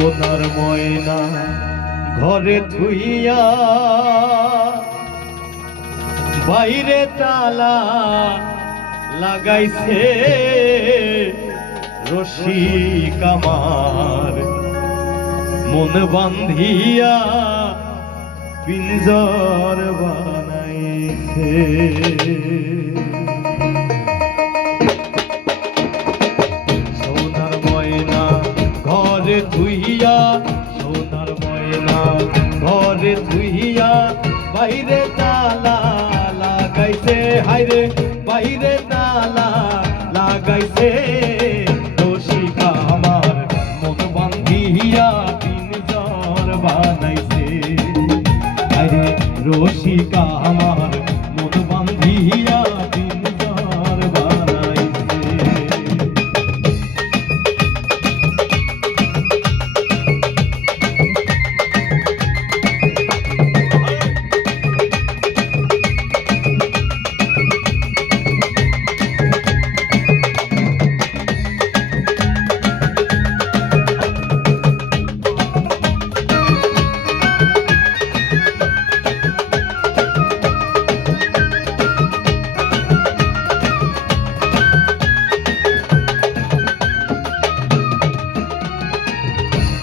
সোনার ময়না ঘরে থুইয়া বাইরে তালা লাগাইছে রশিক আমার মন বান্ধিয়া পিঞ্জর বানাইছে। সোনার ময়না ঘরে থুইয়া, সোনার ময়না ঘরে থুইয়া বাইরে তালা লাগাইছে, হায়রে বাইরে তালা লাগাইছে রশিক আমার মন বান্ধিয়া পিঞ্জর বানাইছে, হায়রে রশিক আমার মন বান্ধিয়া পিঞ্জর বানাইছে।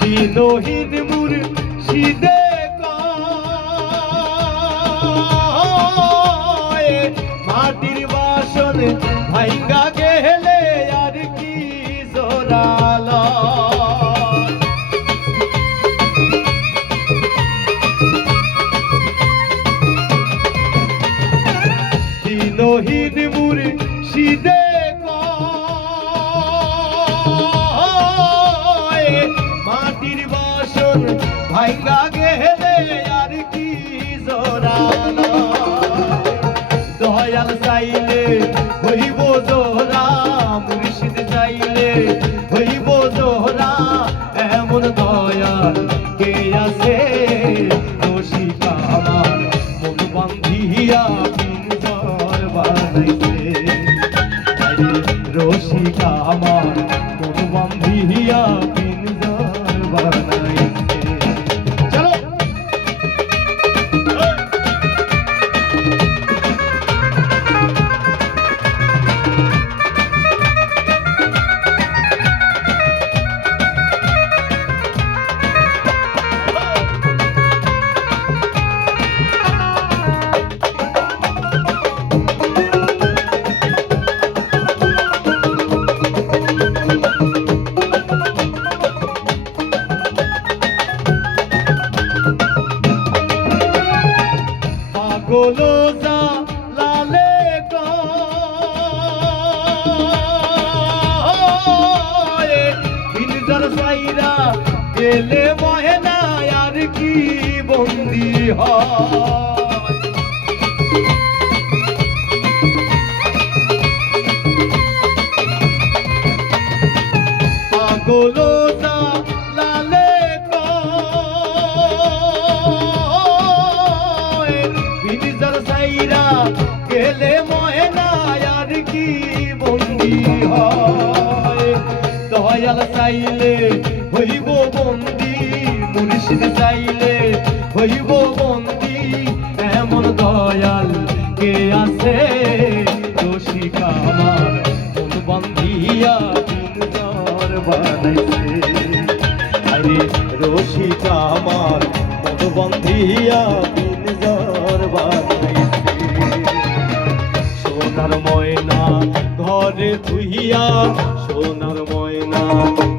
দিনহীন মুর্শিদে কয় মাটির বাসন ভাঙ্গা গেলে আর কি জোরাল। দিনহীন মুর্শিদে মাটির বাসন ভাঙ্গা গেলে আর কি জোরাল। দয়াল চাইলে হইব জোহরা, মুর্শিদ চাইলে হইব জোহরা, এমন দয়াল কে আছে রশিক আমার মন বান্ধিয়া পিঞ্জর বানাইছে, রশিক আমার মন বান্ধিয়া পিঞ্জর বানাইছে। চলো পাগল জালালে কয় পিঞ্জর সাইরা গেলে ময়না আর কি বন্দি হয়। পাগল জালালে পিঞ্জর সাইরা গেলে ময়না আর কি বন্দি হয়। দয়াল চাইলে হইব বন্দি, মুর্শিদ চাইলে হইব বন্দি, এমন দয়াল কে আছে রশিক আমার মন বান্ধিয়া পিঞ্জর বানাইছে, আরে রশিক আমার মন বান্ধিয়া পিঞ্জর বানাইছে। সোনার ময়না ঘরে থুইয়া, সোনার ময়না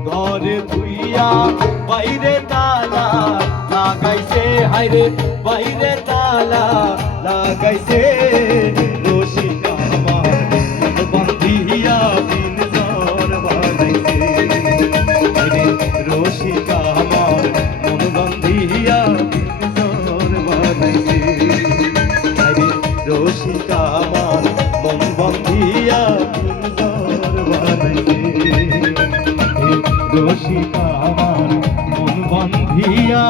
ঘরে থুইয়া বাইরে তালা লাগাইছে, হায়রে বাইরে তালা লাগাইছে রশিক আমার মন বান্ধিয়া পিঞ্জর বানাইছে, হায়রে রশিক আমার মন বান্ধিয়া পিঞ্জর বানাইছে, হায়রে রশিক আমার মন বান্ধিয়া পিঞ্জর বানাইছে, রশিক আমার মন বান্ধিয়া